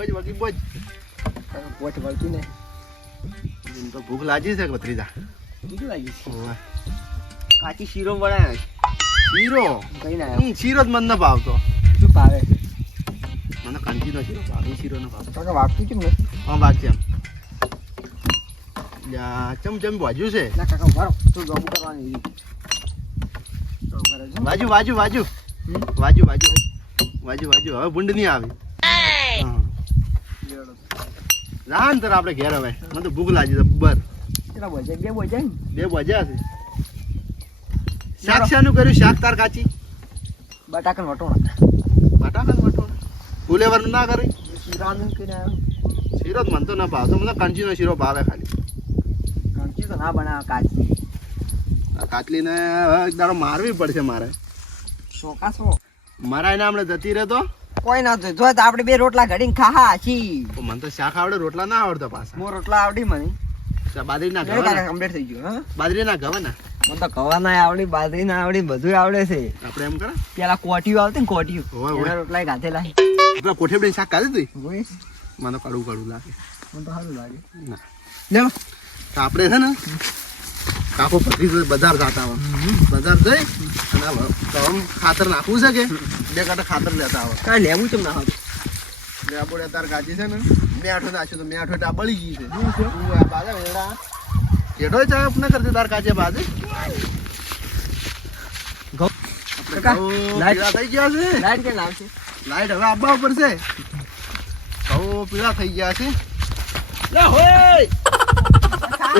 બોજ પોટ વળતું ને તો ભૂખ લાગી છે ભત્રીજા. ભૂખ લાગી છે. ઓવે. કાચી શીરો બનાવ્યો શીરો કઈ ના શીરો જ મને ન ભાવતો. શું ભાવે મને કંચીનો શીરો ભાવે, શીરો ન ભાવતો. કાકા વાગતું કેમ ને હા વાત છે એમ. ચમ બાજુ છે. ના કાકા ઉભા રહો તો જોબ કરવાની બાજુ વાજુ હવે ભૂંડ નહીં આવી. રાન તર આપણે ઘેર હવે મને તો ભૂખ લાગી જબ્બર. કેટલા બોજે બે બોજે ને 2 વાગ્યા છે. શાક શાનું કર્યું? શાક તાર કાચી બટાકા વટોણા બટાકા વટોણ ફુલેવર ના કરી. શીરાનું કઈ ના શીરો જ મને તો ના ભાવતો. મને કંચીનો શીરો ભાવે ખાલી. કાચી તો ના બનાવે કાચી આ કાચલીને એક દાડો મારવી પડશે મારે. શોકા છો મારા એને હમણાં જતી રહે તો કોઈ ના જો તો આપણે બે રોટલા ઘડીને ખાહા છી મને તો શાક આવડે, રોટલા ના આવડતા પાછા. મો રોટલા આવડી મને બાજરીના કાકા ઘવા કમ્પ્લીટ થઈ ગયું હા બાજરીના ઘવા ના મને તો કવા ના આવડી બાજરી ના આવડી બધું આવડે છે. આપણે એમ કરે પેલા કોટિયું આવતી ને કોટિયું હોય, હોય. એના રોટલા ગાધેલા આપડે કોઠેબડી શાક ખાધી હતી. હોય મને તો કડવું લાગે. મને તો સારું લાગે ના લ્યો તો આપણે છે ને કાકો પતિ બજાર જતા હોય, બજાર જઈ અને આમ ખાતર નાખવું છે કે 2 કાંટા ખાતર લેતા આવે. કાંઈ લેવું ચમ ના હતું આપણે તાર કાચી છે ને મેઠો નાખ્યો તો મેઠો એટલે આ બળી ગઈ છે. બાજે વેડા કેડો ચા આપને કરતી તાર કાચે બાજે કાકા, પીળા થઈ ગયા છે. લાઈટ કે લાવશે લાઈટ હવે આવવા પડશે. ઘઉં પીળા થઈ ગયા છે. લે હોય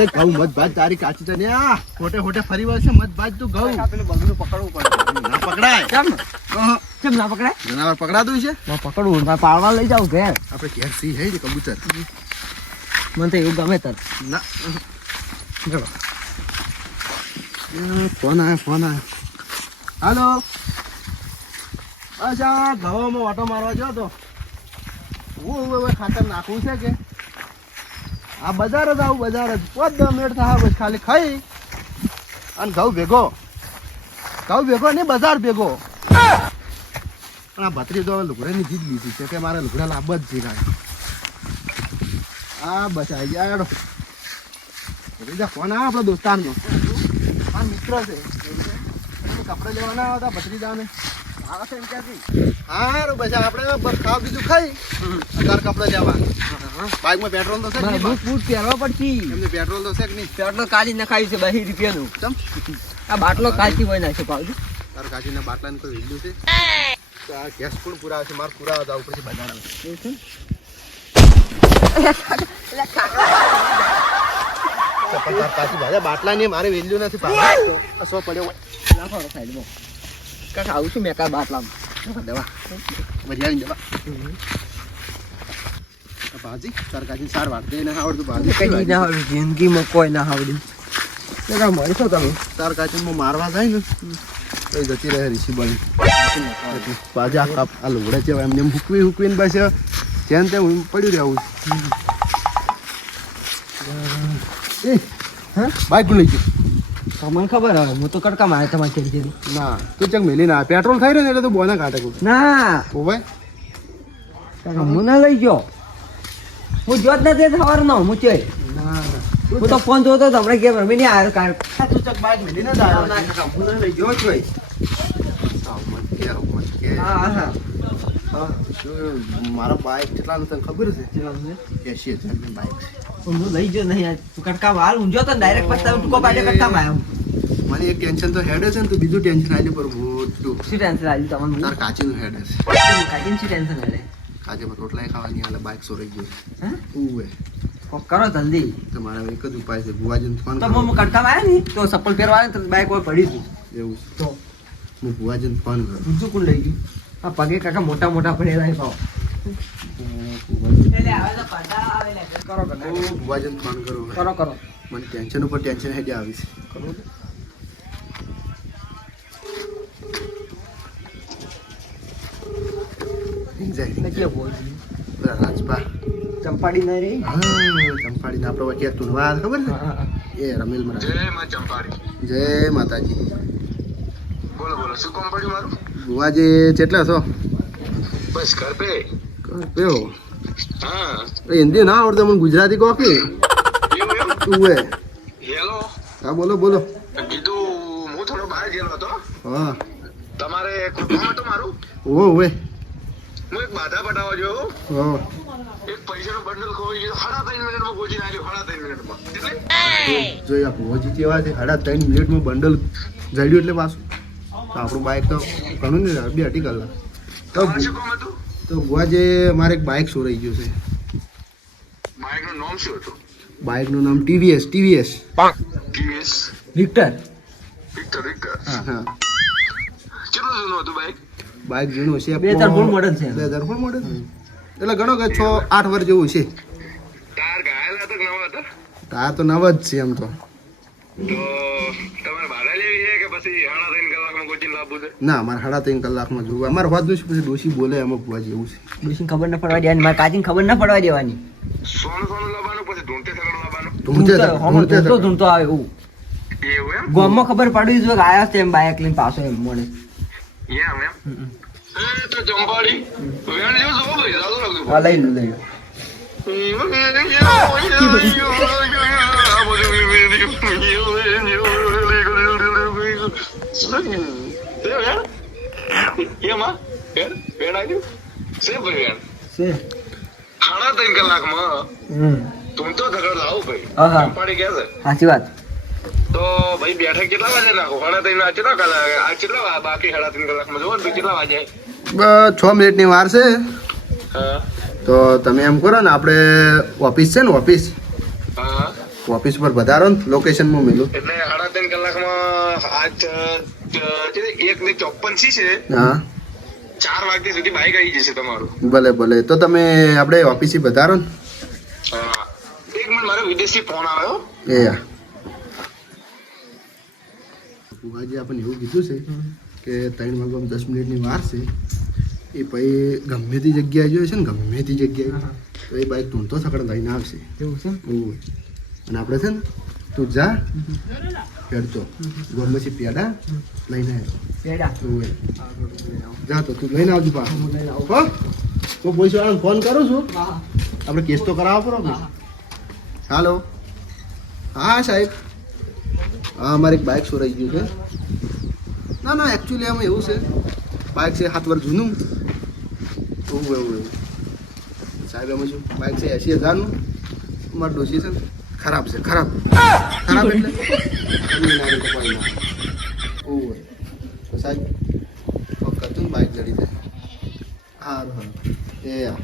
એ ઘઉં મત ભાજ તારી કાચી છે ને આ ખોટે ફરી વળશે મત ભાજ તું ઘઉં. પેલું બગડું પકડવું પડે ના પકડાય. કેમ કેમ ના પકડાય જનાવર પકડાતું છે. પકડવું પાડવા લઈ જાવ ઘેર આપણે ઘેર સી હે કબૂતર મને તો એવું ગમે તર ના ફોન આવ્યો. હાલો અચ્છા ઘઉંમાં ઓટો મારવા જો તો હું ખાતર નાખવું છે કે આ બજાર જ આવું બજાર જ 5-10 મિનિટ થાય બસ ખાલી ખાઈ અને ઘઉં ભેગો નહીં બજાર ભેગો. પણ આ ભત્રી તો લુગડાની જીત લીધી છે કે મારે લુગડા લાવવા જ છે કાંઈ. આ બસ આવી ગયા એડો ભત્રીજા ફોન આવે આપણા દોસ્તારનો. આ મિત્ર છે કપડા લેવાના હતા ભત્રીજાને. આવે છે એમ ક્યાંથી હારું બસ આપણે બસ ખાવા બીજું ખાઈ તાર કપડા લેવા. બાઇકમાં પેટ્રોલ તો છે કે નહીં? બૂટ બૂટ પહેરવા પડતી એમને પેટ્રોલ તો છે કે નહીં? પેટ્રોલ કાઢી નખાયું છે 20 રૂપિયાનું ચમ આ બાટલો કાચી હોય નાખે પાવજો તાર કાચીના બાટલાને કોઈ વેલ્યુ છે? તો આ ગેસ પણ પૂરા છે મારે પૂરા જવું પડશે બજારમાં. તાર કાચી ભાઈ બાટલાની મારે વેલ્યુ નથી પાછો સો પડ્યો હોય. નાખો સાઈડમાં કાકા આવું છું મેં કા બાટલામાં દવા મજા દવા ભાજી તાર કાચી સાર વાટતે એને આવડતું ભાજી કઈ ના આવડ્યું જિંદગીમાં કોઈ ના આવડ્યું કાકા મળશો તમે તાર કાચીમાં મારવા જાય ને તો જતી રહે ઋષિ બની પાછા આ લુગડા છે એમને હુકવીને બસ જેમ તેમ પડ્યું રહેવું. બાઈક લઈ ગયું તમને ખબર હવે હું તો કડકામાં આવ્યા તમારે ખેડી ના તું ચક મેલી ના પેટ્રોલ થઈ રહ્યું ને એટલે તો બોના કાઢે કોઈ ના ઓ ભાઈ કાકા હું ના લઈ ગયો હું જોત નથી સવારનો હું છે ના હું તો ફોન જોતો હતો હમણાં ગેમ રમી નહીં આવ્યો કારણ તું ચક બાઈક મેલી ના જાય ના કાકા હું ના લઈ ગયો છું હા મારો બાઈક કેટલાનું તને ખબર છે? 80,000 બાઈક છે. હું લઈ ગયો નહીં આજ તું કટકામાં હાલ હું જોતો ડાયરેક્ટ પછી ટૂંકો પાડે કટકામાં આવ્યો મને એક ટેન્શન તો હેડ છે ને તો બીજું ટેન્શન આવી પર મોટું શું ટેન્શન આવ્યું તમને તાર કાચીનું હેડ છે. કાઢીને શું ટેન્શન આવે કાચે પર રોટલા ખાવાની હાલે બાઈક સોરાઈ ગયું હા ઉવે કોક કરો જલ્દી તો મારા એક જ ઉપાય છે ભુવાજીને ફોન તો હું કટકામાં આવ્યો ને તો ચપ્પલ પહેરવા આવ્યો તો બાઈક પર પડી હતી એવું તો હું ભુવાજીને ફોન કરું. બીજું કોણ લઈ ગયું આ પગે કાકા મોટા મોટા પડેલા ભાવ કરો ભુવાજીને ફોન કરું કરો કરો મને ટેન્શન ઉપર ટેન્શન હેડી આવીશ. રાજપા ચંપાડી ના રહી ચંપાડીને આપણો વચ્ચે તુનવા ખબર છે એ રમેલ જય માતાજી. બોલો બોલો શું કામ પડ્યું મારું? ભુવાજી કેટલા છો? બસ ઘર પે કયો હા હિન્દી ના આવડતું મને ગુજરાતી કહો કે એવું એમ ઉવે હેલો હા બોલો બોલો કીધું હું થોડો બહાર ગયેલો હતો હા તમારે કોઈ કામ હતું મારું ઓવે હું એક બાધા પટાવવા ગયો હા એક પૈસાનું બંડલ ખોવાઈ ગયું 3.5 મિનિટમાં પહોંચીને આવ્યો 3.5 મિનિટમાં એટલે જોઈ આ પહોંચી જેવા છે 3.5 મિનિટમાં બંડલ જડ્યું એટલે પાછું તો આપણું બાઇક તો ઘણું ને 2-2.5 કલાક તો તમારે શું કામ હતું તો ભુવાજી મારે એક બાઇક ચોરાઈ ગયું છે બાઇકનું નામ શું હતું બાઇકનું નામ ટીવીએસ TVS વિક્ટર વિક્ટર હા કેટલું જૂનું હતું બાઇક બાઇક જૂનું છે 2016 model છે. 2016 મોડલ એટલે ઘણો કે 6-8 વર્ષ જેવું છે ટાયર ઘાયલા હતા કે નવા હતા આ તો નવા જ છે એમ તો તો તમારે ભાડા લેવી છે કે પછી 3.5 કલાકમાં કોચિંગ લાવવું છે ના અમારે 3.5 કલાકમાં જોવું અમારે વાત શું પછી ડોશી બોલે એમાં ભુવાજી એવું છે ડોશીને ખબર ના પડવા દેવાની મારા કાચીને ખબર ના પડવા દેવાની સોનું લાવવાનું પછી ઢૂંઢતે થવાનું લાવવાનું ધૂમતો આવે એવું એવું એમ ગામમાં ખબર પડવી જોઈએ કે આયા છે એમ બાઇક લઈને પાછો એમ મળે એમ તો ચંપાડી વેણ જેવું છો ભાઈ સારું લાગતું હા લઈ લો લઈ લો છે 3.5 કલાકમાં તું તો ધગડ લાવો ભાઈ હા હા ચંપાડી કે છે સાચી વાત તો ભાઈ બેઠક કેટલા વાગે નાખો 3.5 આ કેટલા કલાક આ કેટલા બાકી 3.5 કલાકમાં જોવો ને તો કેટલા વાગે 6 મિનિટની વાર છે હા તો તમે એમ કરો ને આપણે ઓફિસ છે ને ઓફિસ હા ઓફિસ પર વધારો ને લોકેશનમાં મેલું એટલે 3.5 કલાકમાં આજ 1:54 છે હા 4 વાગ્યા સુધી બાઈક આવી જશે તમારું ભલે ભલે તો તમે આપણે ઓફિસથી વધારો ને હા એક મિનિટ મારો વિદેશથી ફોન આવ્યો એ હા ભુવાજી આપણને એવું કીધું છે કે 3 વાગ્યામાં 10 મિનિટની વાર છે એ પછી ગમે તે જગ્યાએ જોઈએ છે ને ગમે તે જગ્યાએ તો એ બાઈક ધૂંધતો સકડ લઈને આવશે એવું છે ઓવે. અને આપણે છે ને તું જા પેડતો ગોરમાંથી પેડા લઈને પેડા ઓવે. જા તો તું લઈને આવજો પા હો હું પોલીસવાળાને ફોન કરું છું આપણે કેસ તો કરાવવો પડો કે હાલો હા સાહેબ હા અમારે એક બાઇક ચોરાઈ ગયું છે ના ના એકચ્યુઅલી આમાં એવું છે બાઇક છે 7 વર્ષ જૂનું એવું એવું સાહેબ એમાં શું બાઇક છે 80,000નું અમારે ડોસી છે ને ખરાબ છે ખરાબ ખરાબ એટલે કમી ના આવે તો કોઈ ના ઓવે તો સાહેબ કરતું ને બાઇક જડી જાય સારું હા એ હા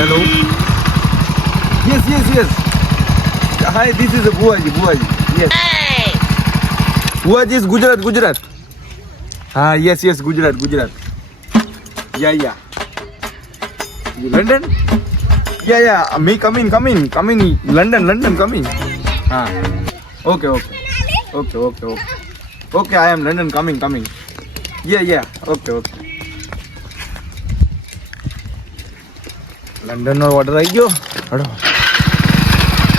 Hello. Yes. Hi, this is Buaji. Yes. Buaji is Gujarat. Yes, Gujarat. Yeah. You London? Yeah. Me coming. London coming. Okay. Okay, I am London coming. Yeah. Okay. London નો ઓર્ડર આવી ગયો હડો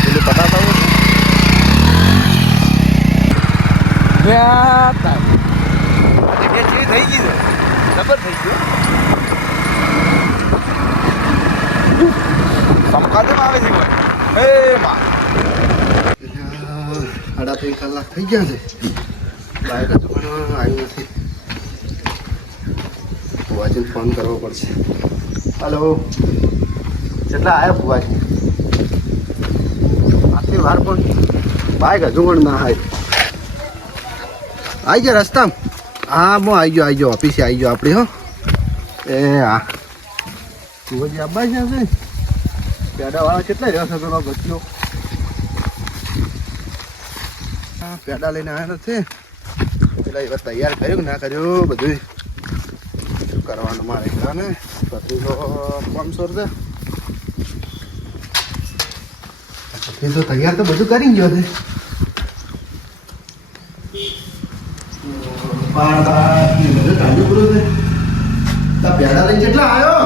પેલું પતાતા હોય જગ્યા ચેવી થઈ ગઈ છે જબર થઈ ગયું સમકાતે આવે છે હે માં 3.5 કલાક થઈ ગયા છે બાઇક હજુ પણ આવ્યું નથી ભુવાજીને ફોન કરવો પડશે હલો કેટલા આવ્યા ભુવાજી આટલી વાર પણ બાઇક હજુ પણ ના આવી ગયા રસ્તામાં હા હું આવી ગયો ઓફિસે આવી ગયો આપણી હો એ હા ભુવાજી આબા જ છે પેડાવાળા કેટલા રહ્યા છે પેલો ગતિઓ હા પેડા લઈને આવ્યા નથી પેલા એવા તૈયાર કર્યું કે ના કર્યું બધું શું કરવાનું મારે ને પછી તો 500 છે તો તૈયાર તો બધું કરી ગયો છે પેડા લઈને કેટલા આવ્યો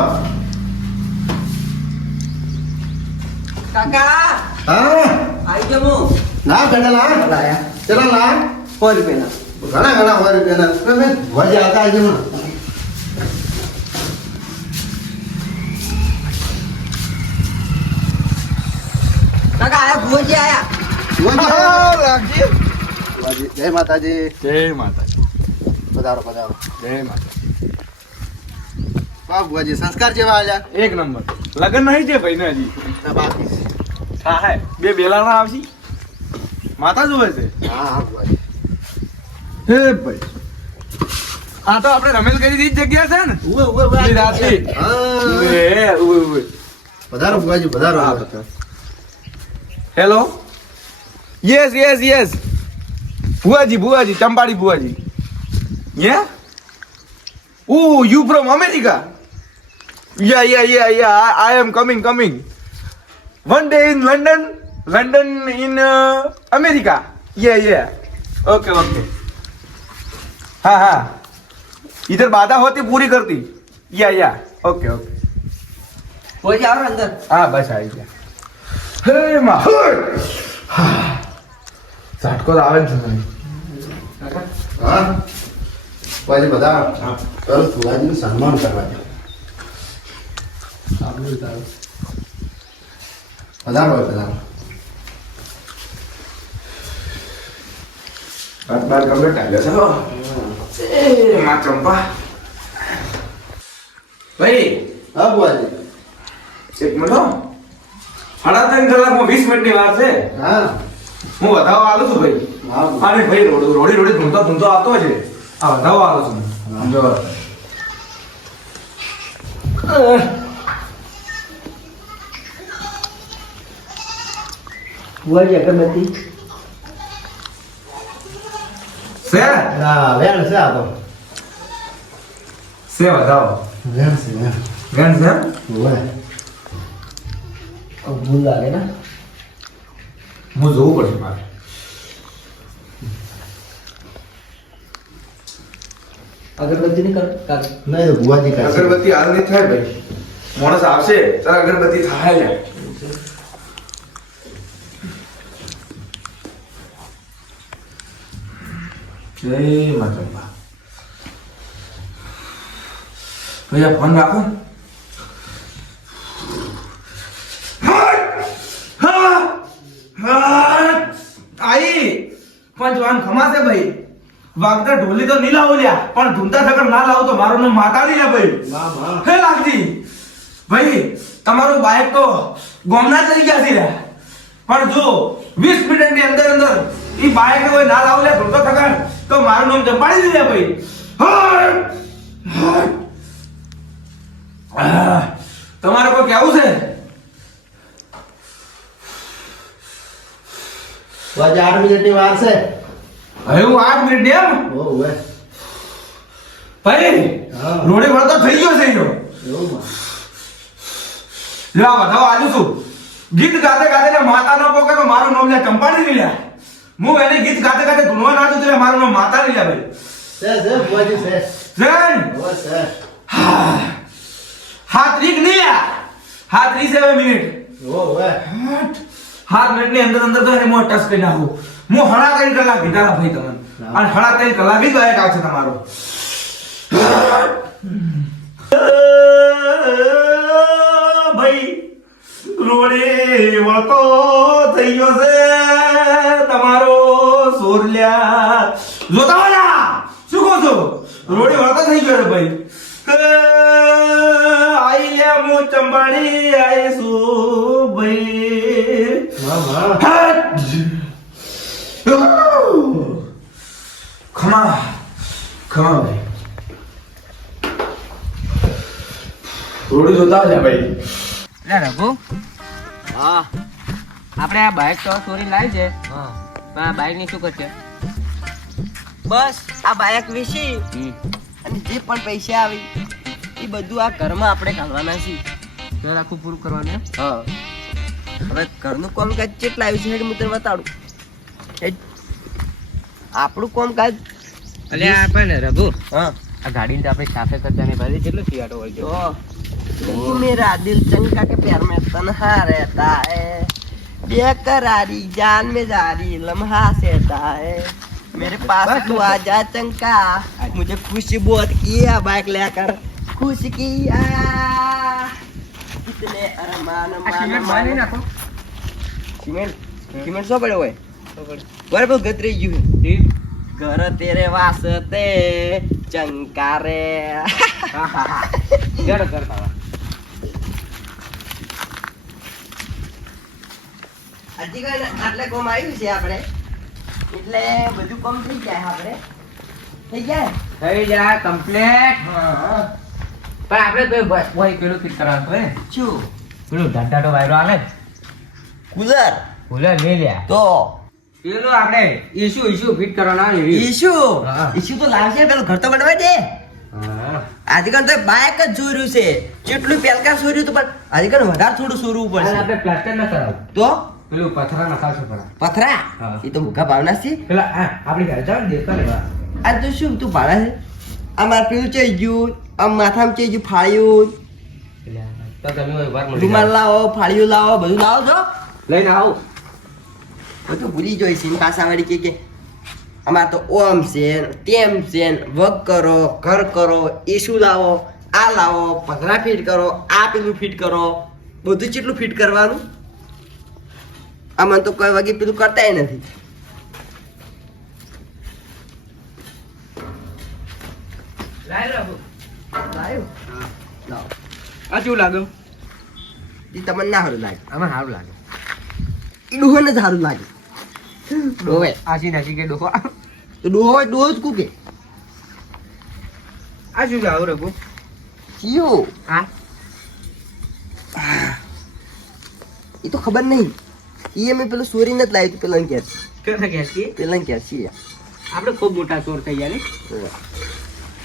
કાકા હા આવી જાઓ હું ના બેટા લા લાયા ચલા લા 100 રૂપિયાના ઘણા વાર બેના તમે વજે હતા જ માં કાકા આયા ભુવજી આયા રાખજી જય માતાજી જય માતાજી. પધારો પધારો જય માતાજી. વાહ બુઆજી સંસ્કાર જેવા આલ્યા એક નંબર. લગન નહીં છે ભાઈ ને હજી. ના બાકી છે. હા હે. બે બેલાણા આવશી. માતા જોવે છે. હા હા બુઆજી હે ભાઈ. આ તો આપણે રમેલ કરી દી જગ્યા છે ને. ઉવે ઉવે ઉવે પેલી રાતની. હા ઉવે. પધારો બુઆજી પધારો હેલો. યસ. ભુવાજી ચંપાડી ભુવાજી. Yeah? Oh, you from America? Yeah. I am coming. One day in London in America. Yeah. Okay. हाँ. इधर बाधा होती पूरी करती. Yeah. Okay. ભુવજી આવો અંદર हाँ बस आई गया. Hey ma. ઝાટકો તો આવે છે મને. હા બુઆજી પધારો ચાલો બુઆજીનું સન્માન કરવા દો પધારો બાર કમ્પ્લીટ આવી ગયો છે. એ માં ચંપા. ભાઈ હા બુઆજી એક મિનિટ હો. 3.5 કલાકમાં 20 મિનિટની વાર છે. હા હું વધાવો આલું છું ભાઈ. હા અરે ભાઈ રોડી ધૂમતો આવતો છે. આ વધાવો આલું છું. જો ભુવજી અગરબત્તી છે વેણ છે આ તો છે વધાવો. વેણ છે વેણ છે ઓવે ભૂલ લાગે ને હું જોવું પડશે મારે. અગરબત્તી નહીં કર નહીં તો બુઆજી કરશે અગરબત્તી હાલ નહીં થાય ભાઈ. માણસ આવશે તારે અગરબત્તી થાય લે. જય માતા. ભાઈ આ ફોન રાખો. આઈ પંચવાન ખમાશે ભાઈ. વાગતા ઢોલી તો નહીં લાવું લ્યા પણ ધૂમતા થકર ના લાવું તો મારું નામ માતાડી લે ભાઈ. હે લાગજી ભાઈ તમારું બાઇક તો ગોમના થઈ ગયા છે લ્યા. પણ જો 20 મિનિટની અંદર ઈ બાઇક કોઈ ના લાવું લે ધૂમતો થકર તો મારું નામ જંપાડી દે ભાઈ. તમારે કોઈ કેવું છે? બુઆજી 8 મિનિટની વાર છે હવે હું 8 મિનિટ એમ ઓવે ભાઈ હા. રોડે વળતો થઈ ગયો છે ઈનો. એવું માં લે આ વધાવો આલું છું. ગીત ગાતે ને માતા ન પોકે તો મારું નામ લે ચંપાડી નહીં લ્યા. હું એને ગીત ગાતે ધૂનવા ના દઉં એટલે મારું નામ માતા નહીં લ્યા ભાઈ. છે બુઆજી છે જન ઓવે છે હાથ રીક નહીં લ્યા. હાથ રીક છે હવે મિનિટ. ઓવે 7 મિનિટની અંદર તો એને મોં ટચ કરી નાખું. હું 3.5 કલાક કીધા ભાઈ તમને અને 3.5 કલાક બી ગાયક આવશે તમારો. ભાઈ રોડે વળતો થઈ ગયો છે તમારો સોરલ્યા. જોતા વાળા શું કહો છો? રોડે વળતો થઈ ગયો છે ભાઈ. આઈ લે મો ચંબાડી આઈશું ભાઈ. ખમા ભાઈ. રોડી જોતા છે ભાઈ. લે રઘુ હા આપણે આ બાઇક તો ચોરી લાવી છે પણ આ બાઇક ની શું કરશે? બસ આ બાઇક વેચી અને જે પણ પૈસા આવી એ બધું આ ઘરમાં આપણે કાઢવાના છે. ઘર આખું પૂરું કરવાનું. હા હવે ઘરનું કામકાજ કેટલા આવ્યું છે હું તને બતાડું. આપણું કામકાજ અલે આ પણ રઘુ હા આ ગાડીને તો આપણે સાફે કરતા ને ભાઈ કેટલો સિયાટો હોય છે. તો मेरा दिल चंका के प्यार में तन्हा रहता है बेकरारी जान में जारी लम्हा सहता है मेरे पास तू आजा चंका मुझे खुश बहुत किया बाइक लेकर खुश किया कितने अरमान मान सीमेंट सीमेंट सो પડ્યો હોય બરાબર ગતરી ગયું ઘર તેરે વાસતે ચંકા રે જડ કરતા હજી કઈ આટલે કોમ આવ્યું છે આપણે એટલે બધું કોમ થઈ જાય આપણે થઈ જાય કમ્પ્લીટ પણ આપણે તો ભાઈ પેલું ફિટ કરવાનું હોય શું પેલું ઢંટાટો વાયરો આવે કુલર કુલર લઈ લે તો પેલું આપણે ઈશ્યુ ફિટ કરવાના ઈશ્યુ તો લાવશે પેલું ઘર તો બનાવી દે આજકાલ તો બાઇક જ જોર્યું છે જેટલું પેલકા સોર્યું તો પણ આજકાલ વધારે થોડું સોરવું પડશે આપણે પ્લાસ્ટર ના કરાવું તો પેલું પથરા નખાવશો પથરા એ તો મુખા ભાવના છે પેલા આપણી ઘરે જાવ દેખતા લેવા આ તો શું તું ભાડા છે આ માર પેલું ચઈ ગયું આ માથામાં ચઈ ગયું ફાળ્યું તો તમે રૂમાલ લાવો ફાળ્યું લાવો બધું લાવો છો લઈને આવો બધું ભૂલી જોઈ છે પાછા વાળી કે અમાર તો ઓમ છે તેમ છે વગ કરો ઘર કરો ઈસુ લાવો આ લાવો પથરા ફિટ કરો આ પેલું ફિટ કરો બધું કેટલું ફિટ કરવાનું આમાં તો કોઈ વગી પેલું કરતાય નથી આ કેવું લાગે એ તમને ના સારું લાગે આમાં સારું લાગે એ ડોહો ને સારું લાગે ડોહે આસી નાસી કે ડોહો તો ડોહો જ કૂકે આ શું લાવું રઘુ ચિયો હા એ તો ખબર નહીં એ મેં પેલું સોરી નથી લાવ્યું તું પેલા ઘેર પેલા ઘેર છીએ આપણે ખૂબ મોટા ચોર થઈ ગયા ને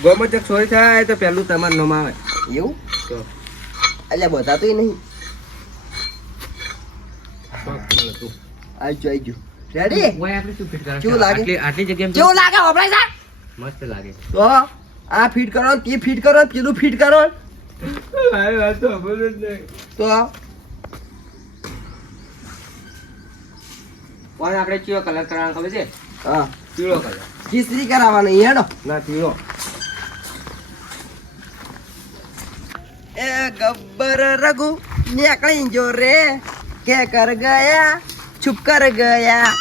ગમે ચક ચોરી થાય તો પેલું તમારું નામ આવે એવું અલ્યા બધા તો નહીં આવજો રેડી આપણે શું ફિટ કરવાનું કેવું લાગે આટલી જગ્યાએ કેવું લાગે વપરાય છે મસ્ત લાગે તો આ ફિટ કરો તે ફિટ કરો પેલું ફિટ કરો તો કોણ આપણે કયો કલર કરવાનો ખબર છે હા પીળો કલર કેસરી કરાવવાનો હેડો ના પીળો એ ગબ્બર રઘુ નીકળી જો રે કે કર ગયા છુપ કર ગયા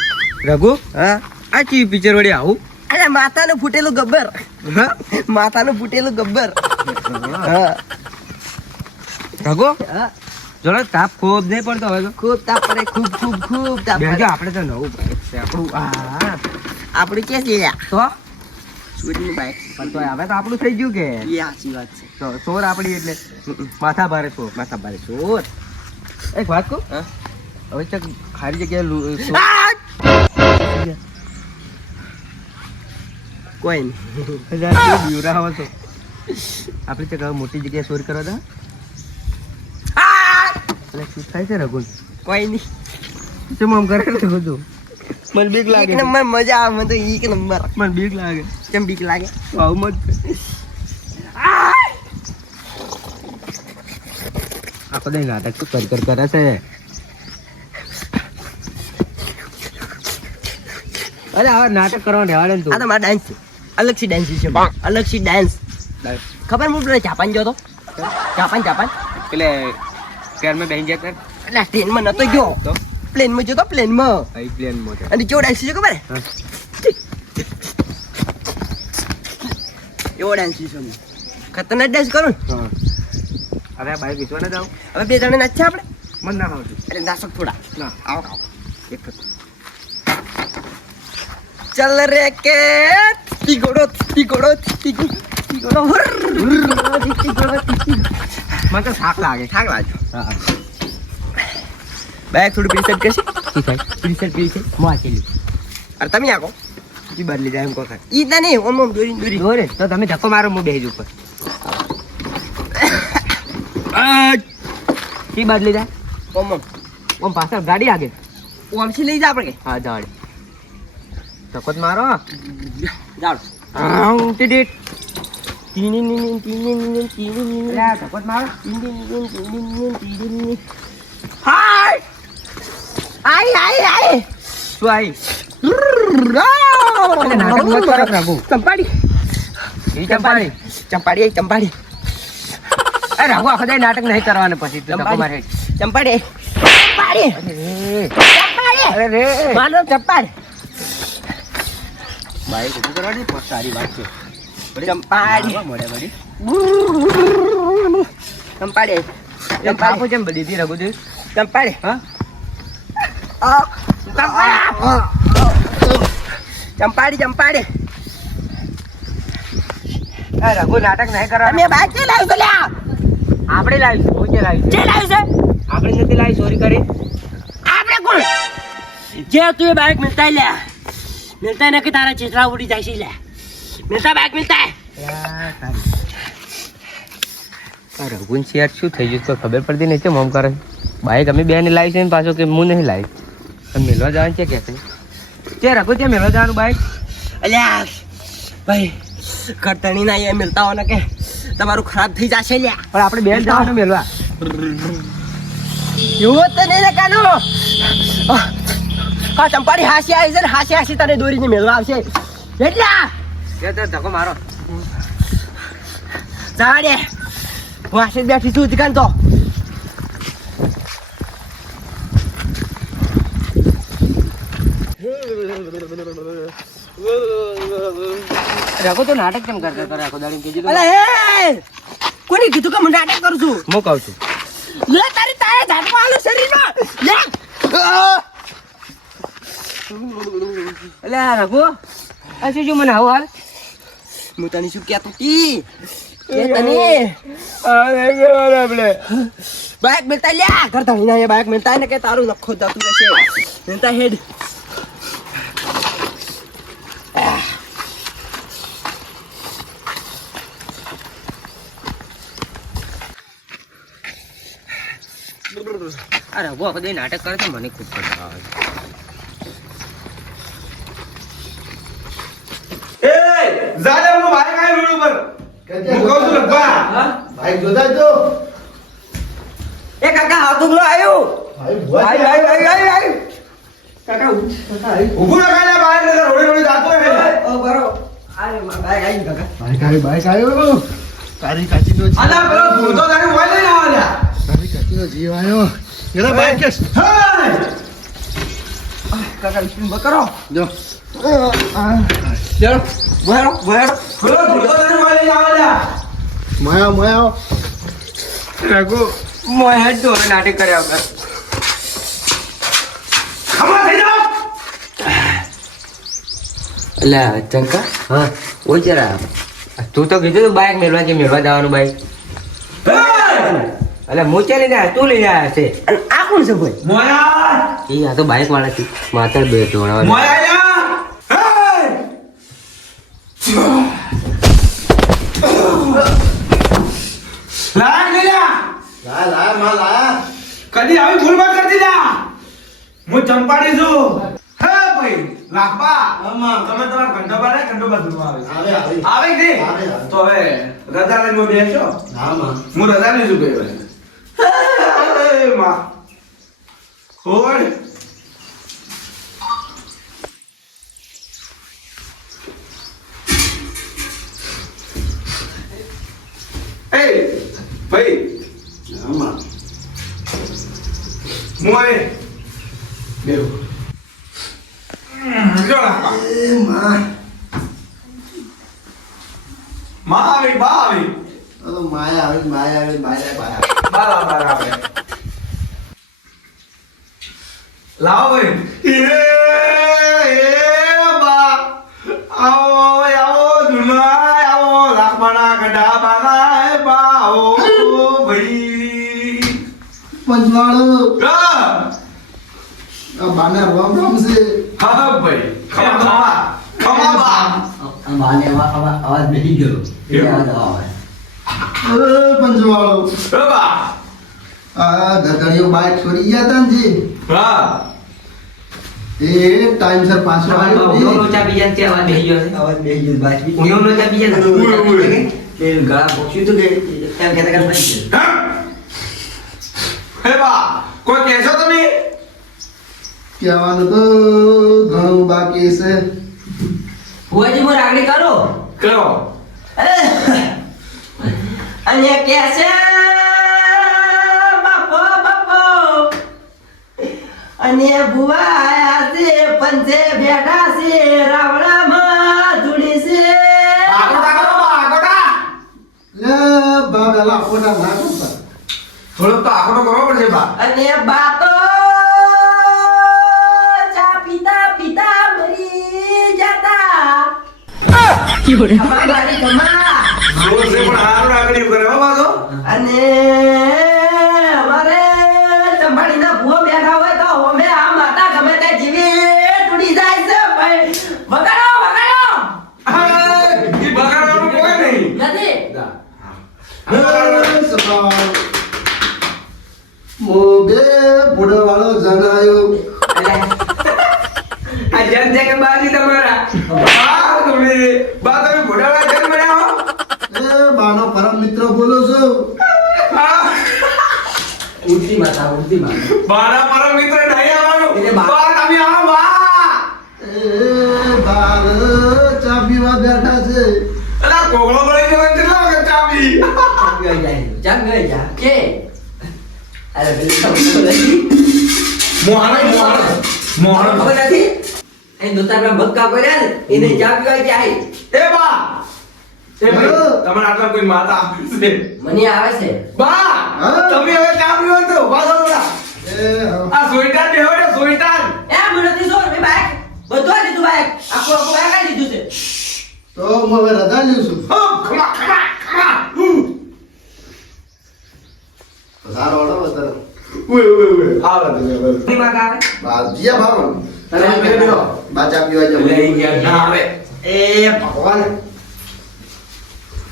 રઘુ હા આ ચી પિક્ચર વળી આવું અરે માતાનું ફૂટેલું ગબ્બર હા માતાનું ફૂટેલું ગબ્બર હા રઘુ હા જોડે તાપ ખૂબ નહીં પડતો હવે તો ખૂબ તાપ પડે ખૂબ તાપ પડે આપણે તો નવું બાઈક છે આપણું આપણું કે છે તો ચોરીનું બાઈક પણ તો હવે તો આપણું થઈ ગયું કે એ સાચી વાત છે તો ચોર આપણી એટલે માથા ભારે ચોર એક વાત કહું હવે ચક ખારી જગ્યાએ કોઈ નહીં બીવરા હવે તો આપણે ચક મોટી જગ્યાએ ચોરી કરવા દા શું થાય છે રઘુ કોઈ નહીં શું આમ કરે છે બધું મને બીક લાગે એક નંબર મજા આવે મને તો એક નંબર મને બીક લાગે કેમ બીક લાગે આવું મત આખો દઈ નાટક તો કર કરે છે અરે હવે નાટક કરવા રહેવાડે ને તું આ તો મારા ડાન્સ છે અલગથી ડાન્સ છે અલગથી ડાન્સ ખબર હું પેલા જાપાન ગયો તો જાપાન એટલે ટ્રેનમાં બેસી ગયા એટલે ટ્રેનમાં નતો ગયો તો પ્લેનમાં ગયો તો પ્લેનમાં અને કેવો ડાન્સ છે ખબર એવો ડાન્સ છે ખતરનાક ડાન્સ કરું હવે બાઈક વિશ્વા ના જાવ હવે બે જણા નાચ છે આપણે મન ના આવતું એટલે નાચો થોડા ના આવો એક ચલ રે કે ટીગોડો મને તો થાક લાગે હા બાઈક થોડું પ્રીસેટ કરશે ઠીક છે પ્રીસેટ મોચેલી અરે તમે આકો ઈ બદલી જાય એમ કો ખાય ઈ ના નહીં ઓમ દોરી તો તમે ધક્કો મારો હું બેહી ઉપર ઈ બદલી જાય ઓમ પાછળ ગાડી આગળ ઓમ થી લઈ જા આપણે હા જાડી ધક્કો મારો જાડ ટીડીટ અલ્યા, ધક્કો જ મારો. હાય! આઈ, આઈ, આઈ! શું આઈ? અલ્યા, નાટક મત કરો, રઘુ. ચંપાડી. એ ચંપાડી. ચંપાડી, એ ચંપાડી. એ રઘુ, આખો દાડો નાટક નહીં કરવાનું પછી તું ધક્કો મારે. ચંપાડી. ચંપાડી. ચંપાડી. અરે રે. માનો ચંપાડી. બાઈક ઊભું કરવાની બહુ સારી વાત છે. ચંપાડી. મળે વળી. ચંપાડી. ચંપાડી કેમ બધી હતી રઘુદેવ? ચંપાડી. હા. ચંપાડી. ચંપાડી. એ રઘુ નાટક નહીં કરવાનું. અમે બાઈક કે લાવી લ્યા. આપણે લાવીશું. હું કે લાવીશું. જે લાવી છે? આપણે નથી લાવી ચોરી કરી. આપણે કોણ? જે તું એ બાઈક મિલતા લ્યા. मिलता है ना कि तारा चित्रा उड़ी जाए ले मिलता बैग मिलता है यार रघुन से यार શું થઈ ગયું તો ખબર પડતી નહીં છે મમ કરે બાઈક અમે બે ને લાવી છે ને પાછો કે હું નહીં લાવી તમે મેલવા જવાનું છે કે છે રઘુ ત્યાં મેલવા જવાનું બાઈક અલ્યા ભાઈ કરતણી ના એ મિલતા હો ને કે તમારું ખરાબ થઈ જશે લ્યા પણ આપણે બેન જવાનું મેલવા એવું તો નહીં કાનો હા ચંપાડી હાસી આવી છે ને હાસી હાસી તને દોરીને મેળવા આવશે એટલા ધક્કો મારો જાડે હું હાસી બેઠી છું દુકાન તો રઘુ તો નાટક કેમ કરતા કરે આખો દાડી કીધું અલે એ કોને કીધું કે હું નાટક કરું છું હું કહું છું લે તારી તારે ઝાટવા આલો શરીરમાં લે અલે રઘુ આ શું મને આવું હાલ હું તને શું કહેતો તી એ તને આપણે બાઈક મિલતા લ્યા ઘર ધણી ના બાઈક મિલતા ને કે તારું લખો જતું રહેશે મિલતા હેડ અરે રઘુ આખો દે નાટક કરે તો મને ખૂબ કંટાળો આવે એ જાડે હું બાઈક આવી રોડ ઉપર હું કહું છું લગવા બાઈક જોતા જો એ કાકા હાથ ઉગલો આવ્યો ભાઈ આઈ કાકા ઊભું રખાય બાઈક ને રોડે રોડે જાતો રહે ઓ બરો અરે બાઈક આવી કાકા બાઈક આવ્યો તારી કાચીનો જીવ આના પેલો ભૂતો તારી મોય લઈને આવ્યા તારી કાચીનો જીવ આવ્યો એના બાઈક કેસ હે કાકા વિષ્ણુ બકરો જો ચલો વહેરો પેલો ભૂતો તારી મોય લઈને આવ્યા માયા રઘુ મોય હેડ તો નાટક કર્યા વગર ખમા થઈ જાઓ અલ્યા ચંકા હા ઓય જરા તું તો કીધું તું બાઈક મેળવા જવાનું બાઈક અલ્યા હું ચાલી જાય તું લઈ જાય છે અને આ કોણ છે ભાઈ મોયા એ આ તો બાઈક વાળા છે માત્ર બે ઢોળા મોયા આયા લાગ ગયા લાયા કદી આવી ભૂલ મત કરી દીધા હું ચંપાડી છું હે ભાઈ લાખબા તમે તમારા ખંડોબા ને ખંડોબા ધૂળવા આવે આવે કે તો હવે રજા લઈને બેસો હું રજા લઈ છું ગઈ માં હોડ એ ભાઈ મોય બેવ જો લાખબા માં આવી બા આવી બારા આપણે લાવો ભાઈ એ બા આવો દુલાય આવો લાખબાના ગડા બાના એ બા આવો ભાઈ પંચવાળો હા બાના રામ રામ છે હા ભાઈ ખમા બા અવાજ નહીં ગયો પંચવાળો એ બા આ ગધડીઓ બાઈક છોડી ગયા તા ને જી હા એ ટાઈમસર પાછો આવ્યો ઉયો લોચા બીજા છે આવા બેહી ગયો છે આવાજ બેહી ગયો બાજુ ઉયો લોચા બીજા એ ગળા બોક્યું તો કે એમ કહેતા કે પડી ગયો હે બા કોઈ કહેશો તમે કહેવાનું તો ઘણું બાકી છે. ફુવાજી મો રાગડી કરો કરો અને કે છે બાપો બાપો અને બુવા આયા છે પંચે બેઠા છે રાવણામાં ધૂણી છે આગોટા કરો બા આગોટા લે બાબેલા ફોટા ના કરતા. થોડોક તો આગોટો કરવો પડશે બા અને બાતો ચા પીતા પીતા મરી જતા ખમા ગાડી ખમા જોર છે પણ હારું આગળ કરે હો બાજો અને અમારે ચંબાડીના ભૂવો બેઠા હોય તો અમે આ માતા ગમે તે જીવી તૂટી જાય છે ભાઈ વગાડો વગાડો ઈ બગાડવાનું કોઈ નહીં નથી મોબે બુડવાળો જનાયો. આ જન છે કે બાજી તમારા બા તમે ઘોડાળા જન બન્યા હો એ બાનો પરમ મિત્ર બોલો છું. ઉડતી માતા બારા પરમ મિત્ર નહીં આવવાનું એટલે બા- બા તમે આવો બા એ બાર ચા પીવા બેઠા છે. અલા કોગળો ગળી ગયો કેટલા વખત ચાવી જાગ ગઈ જા કે અરે મોહન ખબર નથી એ દોતારના ભક્કા કર્યા ને એને ચા પીવા જાય એ બા એ ભાઈ તમને આટલા કોઈ માતા આપી છે મને આવે છે બા હા? તમે હવે ચા પીવો તો બા થોડા એ હા. આ સોઈટાન બેહો ને સોઈટાન એ મને સોર મે બાઈક બધું આ લીધું બાઈક આખું બાઈક આ લીધું છે તો હું હવે રજા લઉં છું. ખમા સારો ઓળો વધારે. ઉએ આવા દે ની માં આવે બા જીયા ભાગો. તમે બેઠો બા ચા પીવા જાઓ. લઈ ગયા ના આવે એ ભગવાન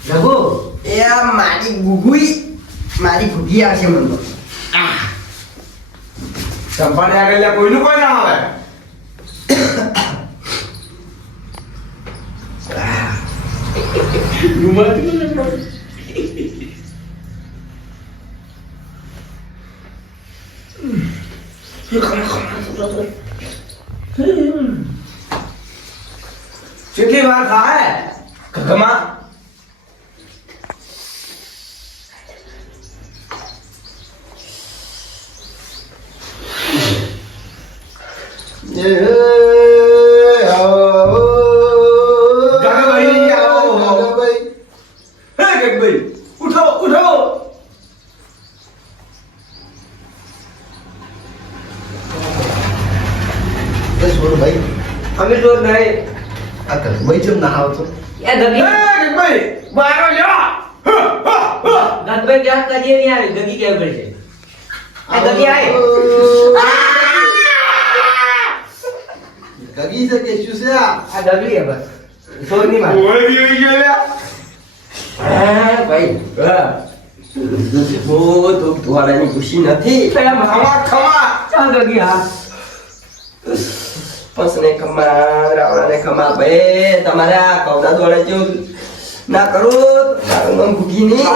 રઘુ એ આ મારી ગુગુઈ આવશે મને તો ચંપાને આગળ લ્યા કોઈનું કોઈ ના આવે કેટલી વાર ખાય ઘરમાં એ આવો. ગાગાભાઈ, આવો. ગાગાભાઈ. હે ગગભાઈ ઉઠો ઉઠો એ છોડ ભાઈ. અમે તો નહીં આ ઘરમાં ચમ ના આવતો. એ ગગી હે ગગભાઈ બહાર લ્યો ગગભાઈ ક્યાં કરીએ નહીં આવે ગગી કેવું પડશે એ ગગી આવે ગગી છે કે શું છે આ? આ ગગી હે બસ સોરની માં ઓય ગઈ ગયો લ્યા ભાઈ ઓ તો દ્વારાની ખુશી નથી ખમા ખમા ચાલ ગગી હા પસને ખમા રાવણાને ખમા ભાઈ તમારા કવડા દોડે જો ના કરો તારું નામ ભૂગી નહીં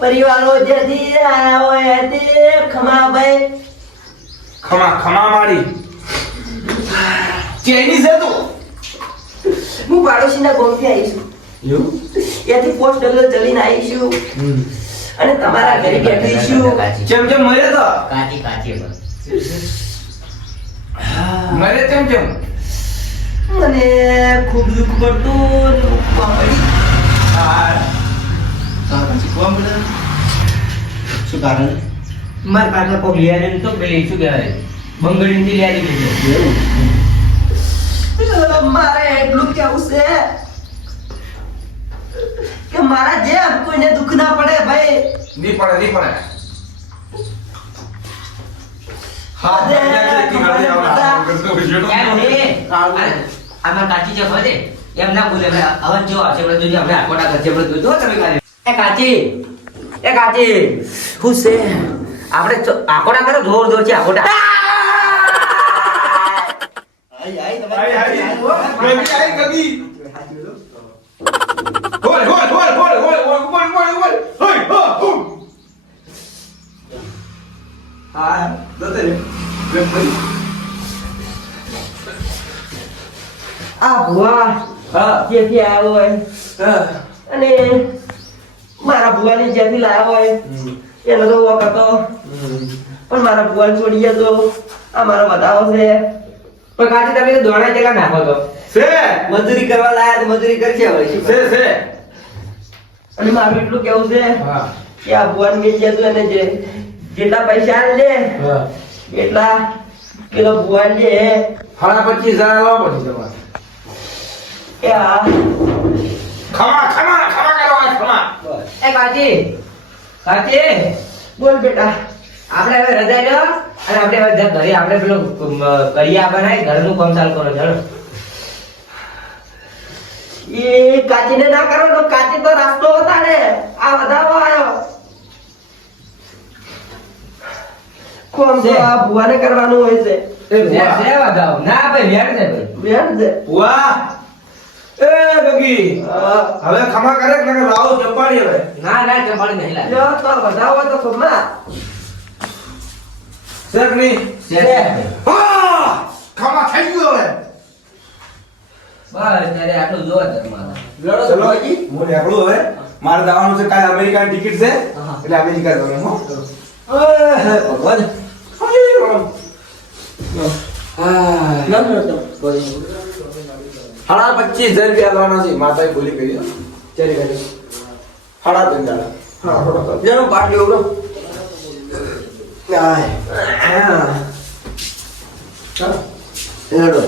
પરિવારો જેથી આયા હોય તે ખમા ભાઈ ખમા ખમા મારી ચેની છે તું હું પાડોશીના ગોમથી આવી છું ત્યાંથી પોસ્ટ ડબલ ચલીને આવી છું અને તમારા ઘરે બેઠી છું ચમ ચમ મરે તો કાચી કાચી બસ મરે ચમ ચમ મને ખૂબ દુઃખ પડતું ને ઊંઘમાં પડી શીખવા મળે. શું કારણ? મારા કાકા કોક લઈ આવ્યો ને તો પેલી શું કહેવાય બંગડીથી લઈ આવી દીધો મારે એટલું કેવું છે કે મારા જેમ કોઈને દુઃખ ના પડે ભાઈ નહીં પડે નહીં પડે આમાં કાચી છે ભલે એમ ના બોલે હવે જો આવશે આપણે જોજો આપણે આકોડા કરશે આપણે જોજો તમે કાલે એ કાચી હું છે આપણે આકોડા કરો જોર જોર છે આકોડા આઈ ગદી હોલ હા દોતે આ ભુવા ક્યાંથી આવ્યો હોય અને મારા ભુવાની જ્યાંથી લાવ્યો હોય એનો તો વોક હતો પણ મારા ભુવાને છોડી ગયો તો આ મારો બતાવો છે પણ કાચી તમે તો દોણા જેલા નાખો તો છે મજૂરી કરવા લાયા તો મજૂરી કરશે હવે શું છે છે અને મારું એટલું કેવું છે હા કે આ ભુવાન મેં જતું અને જેટલા પૈસા લે એટલા પેલો ભુવાન લે 25,000 લાવવા પડશે તમારે એ આ ખમા કરો ખમા એ કાચી બોલ બેટા આપણે હવે રજા લો અને આપણે હવે ઘરે આપણે પેલો કરિયા બનાવી ઘરનું કામ ચાલુ કરો ચાલો એ કાચીને ના કરો તો કાચી તો રાસ્તો વતાડે આ વધાવો આવ્યો કોમ છે આ ભુવાને કરવાનું હોય છે એ ભુવા ના ભાઈ વેણ છે ભુવા એ ગગી હવે ખમા કરે કે લાવો ચંપાડી હવે ના ચંપાડી નહીં લાગે જો તો વધાવો તો ખમા શેકની હા ખમા થઈ ગયો હવે બસ ત્યારે આટલું જોવા જ મારા ચલો હું નીકળું હવે મારે જવાનું છે કાલે અમેરિકાની ટિકિટ છે એટલે અમેરિકા જવાનું હો ભગવાન સાડા 25,000 રૂપિયા લાવવાના છે માતાએ ભૂલી કરી ચાલી કરી સાડા 3,000 જેનો પાટ લેવડો એડો